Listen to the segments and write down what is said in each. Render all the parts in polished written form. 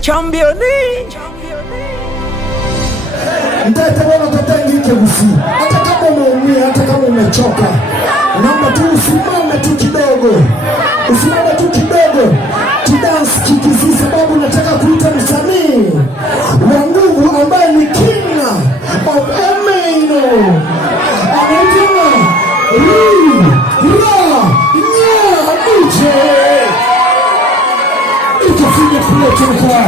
Championi ndete wana tatengike busi. Hata kama umeumia, hata kama umechoka, naomba tu usimame tu kidogo, usimame tu kidogo, tudansi kikisi, sababu nataka kuita msanii wa nguvu ambaye ni king of Emeno. Anaitwa Ije. Ikafanya kule toka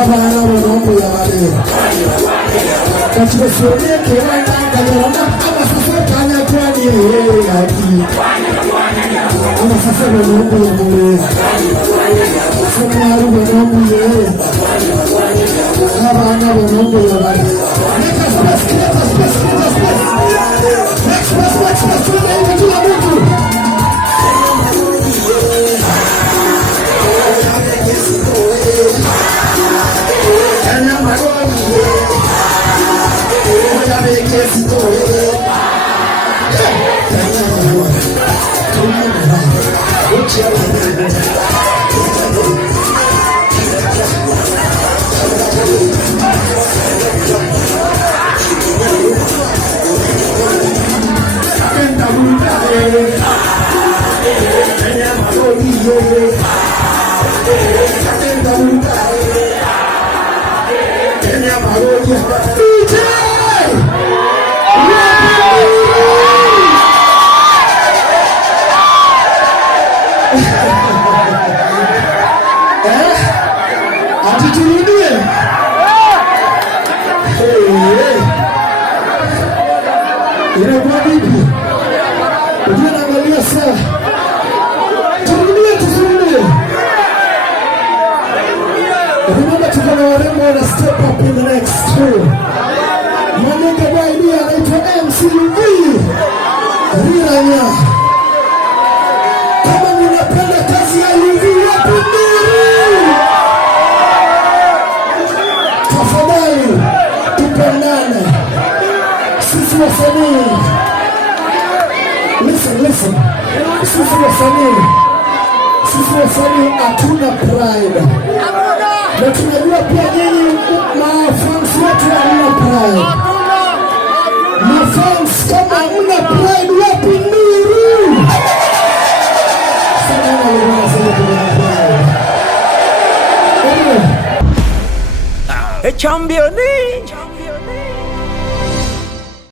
Abana bonombo yabale kachisonie kiranga kanyama amasasa kanya kwani yaki amasasa bonombo yabale samaru bonombo ye abana bonombo yabale Inakuwa vipi? Ujue naangalia saa. Turudie. Remember tuko na warembo wana step up in the next two. Mwanenge baidi anaitwa MCV. Riranya. Kama ninapenda kazi ya UV wapi ndiri? Tafadhali tupendane. Sisi wasanii. Listen. Sisi wasanii hatuna pride. Na tunajua pia nyinyi mafans wetu hamna pride. Mafans kama hamna pride wapi ndiri? Sana wanasema kuna pride. Championi